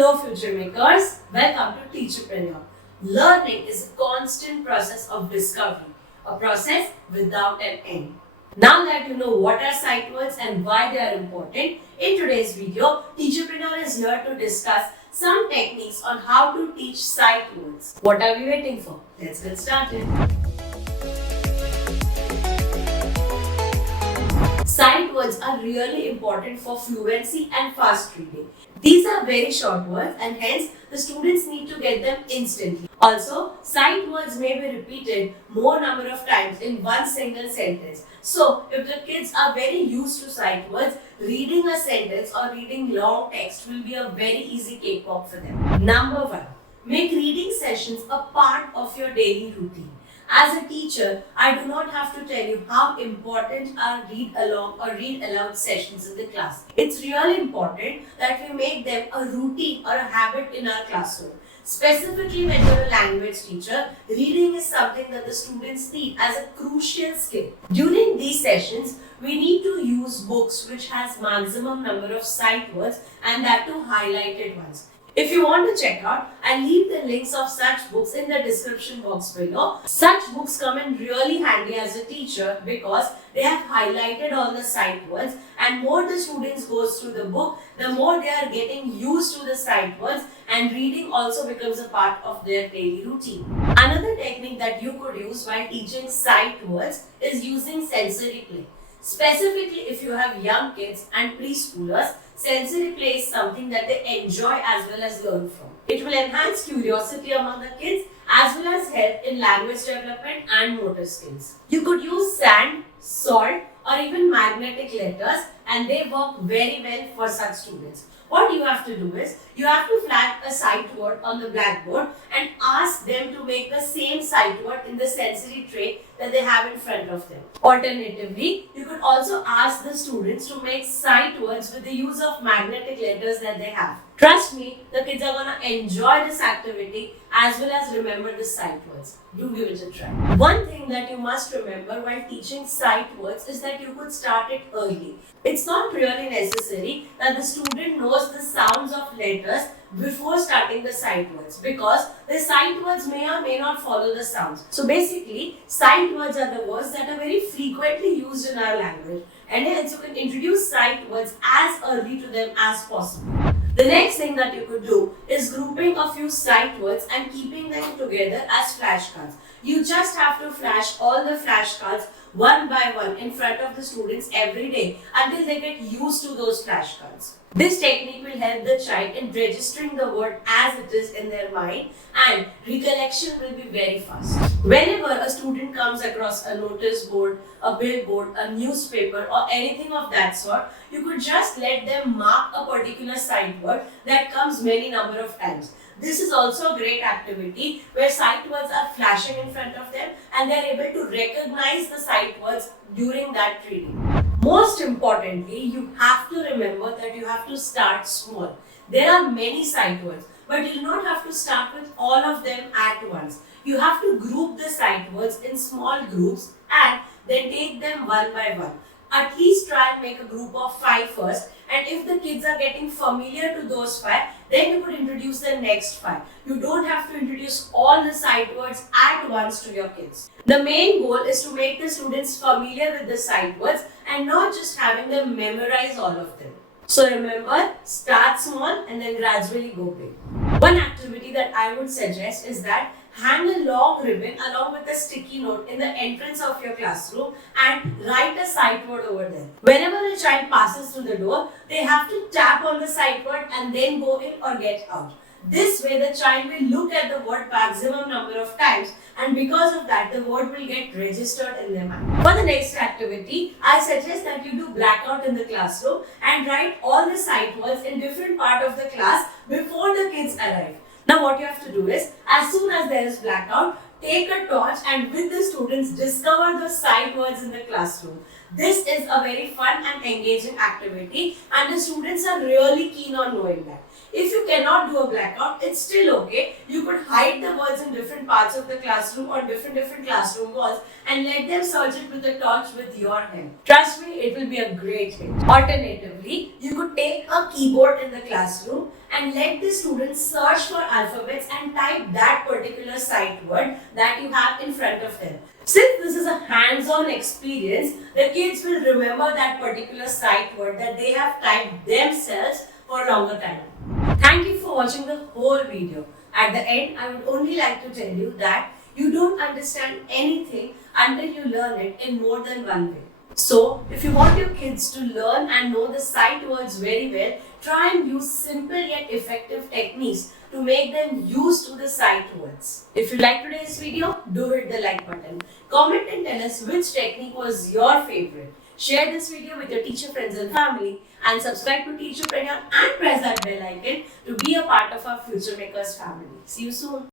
Hello future makers, welcome to TeacherPreneur. Learning is a constant process of discovery, a process without an end. Now that you know what are sight words and why they are important, in today's video, TeacherPreneur is here to discuss some techniques on how to teach sight words. What are we waiting for? Let's get started. Sight words are really important for fluency and fast reading. These are very short words and hence the students need to get them instantly. Also, sight words may be repeated more number of times in one single sentence. So, if the kids are very used to sight words, reading a sentence or reading long text will be a very easy cakewalk for them. Number 1. Make reading sessions a part of your daily routine. As a teacher, I do not have to tell you how important are read along or read aloud sessions in the class. It's really important that we make them a routine or a habit in our classroom. Specifically when you're a language teacher, reading is something that the students need as a crucial skill. During these sessions, we need to use books which has maximum number of sight words and that too highlighted ones. If you want to check out, I'll leave the links of such books in the description box below. Such books come in really handy as a teacher because they have highlighted all the sight words, and more the students goes through the book, the more they are getting used to the sight words, and reading also becomes a part of their daily routine. Another technique that you could use while teaching sight words is using sensory play. Specifically, if you have young kids and preschoolers, sensory play is something that they enjoy as well as learn from. It will enhance curiosity among the kids as well as help in language development and motor skills. You could use sand, salt or even magnetic letters and they work very well for such students. What you have to do is, you have to flag a sight word on the blackboard and ask them to make the same sight word in the sensory tray that they have in front of them. Alternatively, you could also ask the students to make sight words with the use of magnetic letters that they have. Trust me, the kids are going to enjoy this activity as well as remember the sight words. Do give it a try. One thing that you must remember while teaching sight words is that you could start it early. It's not really necessary that the student knows the sounds of letters before starting the sight words because the sight words may or may not follow the sounds. So basically, sight words are the words that are very frequently used in our language and hence you can introduce sight words as early to them as possible. The next thing that you could do is grouping a few sight words and keeping them together as flashcards. You just have to flash all the flashcards one by one in front of the students every day until they get used to those flashcards. This technique will help the child in registering the word as it is in their mind and recollection will be very fast. Whenever a student comes across a notice board, a billboard, a newspaper or anything of that sort, you could just let them mark a particular sight word that comes many number of times. This is also a great activity where sight words are flashing in front of them and they are able to recognize the sight words during that reading. Most importantly, you have to remember that you have to start small. There are many sight words, but you do not have to start with all of them at once. You have to group the sight words in small groups and then take them one by one. At least try and make a group of 5 first, and if the kids are getting familiar to those 5, then you could introduce the next 5. You don't have to introduce all the sight words at once to your kids. The main goal is to make the students familiar with the sight words and not just having them memorize all of them. So remember, start small and then gradually go big. One activity that I would suggest is that hang a long ribbon along with a sticky note in the entrance of your classroom and write a sight word over there. Whenever the child passes through the door, they have to tap on the sight word and then go in or get out. This way the child will look at the word maximum number of times and because of that the word will get registered in their mind. For the next activity, I suggest that you do blackout in the classroom and write all the sight words in different part of the class before the kids arrive. Now what you have to do is, as soon as there is blackout, take a torch and with the students discover the sight words in the classroom. This is a very fun and engaging activity and the students are really keen on knowing that. If you cannot do a blackout, it's still okay. You could hide the words in different parts of the classroom or different classroom walls and let them search it with a torch with your help. Trust me, it will be a great hit. Alternatively, you could take a keyboard in the classroom and let the students search for alphabets and type that particular sight word that you have in front of them. Since this is a hands-on experience, the kids will remember that particular sight word that they have typed themselves for a longer time. Thank you for watching the whole video. At the end, I would only like to tell you that you don't understand anything until you learn it in more than one way. So, if you want your kids to learn and know the sight words very well, try and use simple yet effective techniques to make them used to the sight words. If you like today's video, do hit the like button. Comment and tell us which technique was your favorite. Share this video with your teacher friends and family, and subscribe to TeacherPreneur and press that bell icon to be a part of our Future Makers family. See you soon.